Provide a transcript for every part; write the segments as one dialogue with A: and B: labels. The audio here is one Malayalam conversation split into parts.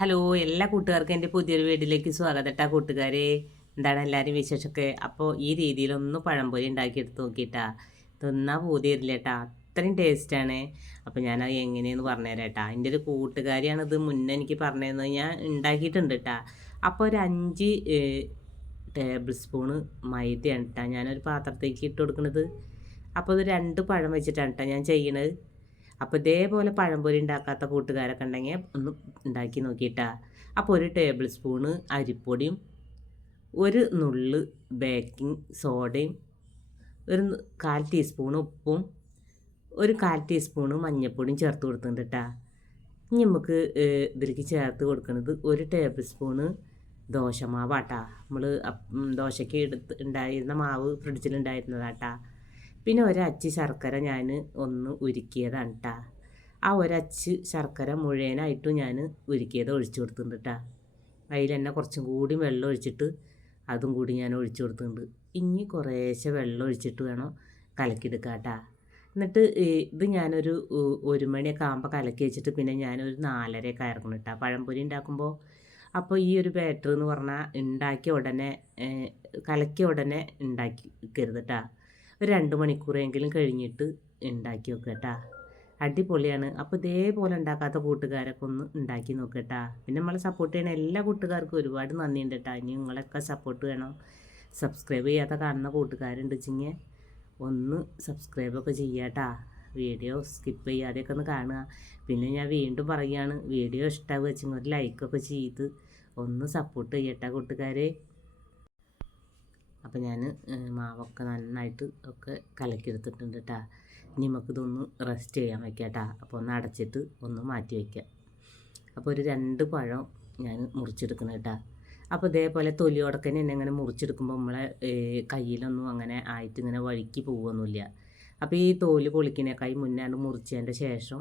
A: ഹലോ എല്ലാ കൂട്ടുകാർക്കും എന്റെ പുതിയൊരു വീട്ടിലേക്ക് സ്വാഗതം കേട്ടാ കൂട്ടുകാരെ. എന്താണ് എല്ലാവരും വിശേഷമൊക്കെ? അപ്പോൾ ഈ രീതിയിലൊന്ന് പഴംപൊരി ഉണ്ടാക്കിയെടുത്ത് നോക്കിയിട്ടാ. തിന്നാൽ പൂതി തരില്ല കേട്ടാ അത്രയും ടേസ്റ്റാണ്. അപ്പോൾ ഞാൻ അത് എങ്ങനെയെന്ന് പറഞ്ഞുതരാം കേട്ടാ എന്റെ ഒരു കൂട്ടുകാരിയാണ് ഇത് മുന്നേ എനിക്ക് പറഞ്ഞതെന്ന് ഞാൻ ഉണ്ടാക്കിയിട്ടുണ്ട് കേട്ടാ അപ്പോൾ ഒരു അഞ്ച് ടേബിൾ സ്പൂണ് മൈദയാണ് കേട്ടാ ഞാനൊരു പാത്രത്തേക്ക് ഇട്ട് കൊടുക്കുന്നത് അപ്പോൾ ഇത് രണ്ട് പഴം വെച്ചിട്ടാണ് കേട്ടോ ഞാൻ ചെയ്യണത്. അപ്പോൾ ഇതേപോലെ പഴംപൊരി ഉണ്ടാക്കാത്ത കൂട്ടുകാരൊക്കെ ഉണ്ടെങ്കിൽ ഒന്ന് ഉണ്ടാക്കി നോക്കിയിട്ടാ. അപ്പോൾ ഒരു ടേബിൾ സ്പൂണ് അരിപ്പൊടിയും ഒരു നുള്ള് ബേക്കിംഗ് സോഡയും ഒരു കാൽ ടീസ്പൂൺ ഉപ്പും ഒരു കാൽ ടീസ്പൂൺ മഞ്ഞൾപ്പൊടിയും ചേർത്ത് കൊടുത്തിട്ടുണ്ട് ഇനി നമുക്ക് ഇതിലേക്ക് ചേർത്ത് കൊടുക്കുന്നത് ഒരു ടേബിൾ സ്പൂണ് ദോശമാവാട്ടാ. നമ്മൾ ദോശയ്ക്ക് എടുത്ത് ഉണ്ടായിരുന്ന മാവ് ഫ്രിഡ്ജിലുണ്ടായിരുന്നതാട്ടാ പിന്നെ ഒരച്ച് ശർക്കര ഞാൻ ഒന്ന് ഉരുക്കിയതാണ് കേട്ടാ ആ ഒരച്ച് ശർക്കര മുഴുവനായിട്ടും ഞാൻ ഉരുക്കിയത് ഒഴിച്ചു കൊടുത്തിട്ടുണ്ട് കേട്ടാ അതിൽ തന്നെ കുറച്ചും കൂടി വെള്ളം ഒഴിച്ചിട്ട് അതും കൂടി ഞാൻ ഒഴിച്ചു കൊടുത്തിട്ടുണ്ട്. ഇനി കുറേശ്ശെ വെള്ളം ഒഴിച്ചിട്ട് വേണം കലക്കിയെടുക്കുക കേട്ടാ എന്നിട്ട് ഇത് ഞാനൊരു ഒരു മണിയൊക്കെ ആകുമ്പോൾ കലക്കി വെച്ചിട്ട് പിന്നെ ഞാനൊരു നാലരയൊക്കെ ആയിരുന്നു കേട്ടോ പഴംപൊരി ഉണ്ടാക്കുമ്പോൾ അപ്പോൾ ഈ ഒരു ബാറ്റർ എന്ന് പറഞ്ഞാൽ ഉണ്ടാക്കിയ ഉടനെ കലക്കിയ ഉടനെ ഉണ്ടാക്കി കേട്ടോ ഒരു രണ്ട് മണിക്കൂറെങ്കിലും കഴിഞ്ഞിട്ട് ഉണ്ടാക്കി നോക്കട്ടാ. അടിപൊളിയാണ്. അപ്പോൾ ഇതേപോലെ ഉണ്ടാക്കാത്ത കൂട്ടുകാരൊക്കെ ഒന്ന് ഉണ്ടാക്കി നോക്കട്ടാ. പിന്നെ നമ്മളെ സപ്പോർട്ട് ചെയ്യണ എല്ലാ കൂട്ടുകാർക്കും ഒരുപാട് നന്ദിയുണ്ട് കേട്ടോ ഇനി നിങ്ങളൊക്കെ സപ്പോർട്ട് വേണം. സബ്സ്ക്രൈബ് ചെയ്യാത്ത കാണുന്ന കൂട്ടുകാരുണ്ട് വെച്ചിങ്ങനെ ഒന്ന് സബ്സ്ക്രൈബൊക്കെ ചെയ്യാട്ടാ. വീഡിയോ സ്കിപ്പ് ചെയ്യാതെയൊക്കെ ഒന്ന് കാണുക. പിന്നെ ഞാൻ വീണ്ടും പറയുകയാണ് വീഡിയോ ഇഷ്ടമാവുക വെച്ചാൽ ഒരു ലൈക്കൊക്കെ ചെയ്ത് ഒന്ന് സപ്പോർട്ട് ചെയ്യട്ടെ കൂട്ടുകാരെ. അപ്പോൾ ഞാൻ മാവൊക്കെ നന്നായിട്ട് ഒക്കെ കലക്കിയെടുത്തിട്ടുണ്ട് കേട്ടോ ഇനി നമുക്കിതൊന്ന് റെസ്റ്റ് ചെയ്യാൻ വയ്ക്കാം കേട്ടോ അപ്പോൾ ഒന്ന് അടച്ചിട്ട് ഒന്ന് മാറ്റി വയ്ക്കാം അപ്പോൾ ഒരു രണ്ട് പഴം ഞാൻ മുറിച്ചെടുക്കണം കേട്ടോ അപ്പോൾ ഇതേപോലെ തൊലിയോടൊക്കെ തന്നെ ഇങ്ങനെ മുറിച്ചെടുക്കുമ്പോൾ നമ്മളെ കയ്യിലൊന്നും അങ്ങനെ ആയിട്ട് ഇങ്ങനെ വഴുക്കി പോകുമൊന്നുമില്ല അപ്പോൾ ഈ തോൽ പൊളിക്കണേക്കായി മുന്നാണ്ട് മുറിച്ചതിന്റെ ശേഷം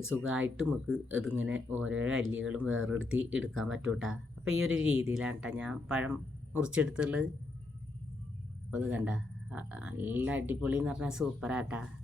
A: സുഖമായിട്ട് നമുക്ക് ഇതിങ്ങനെ ഓരോ അല്ലികളും വേറെടുത്തി എടുക്കാൻ പറ്റൂട്ടാ അപ്പോൾ ഈ ഒരു രീതിയിലാണ് കേട്ടോ ഞാൻ പഴം മുറിച്ചെടുത്തുള്ളത്. ഇത് കണ്ട. നല്ല അടിപൊളി എന്ന് പറഞ്ഞാൽ സൂപ്പറാട്ടാ.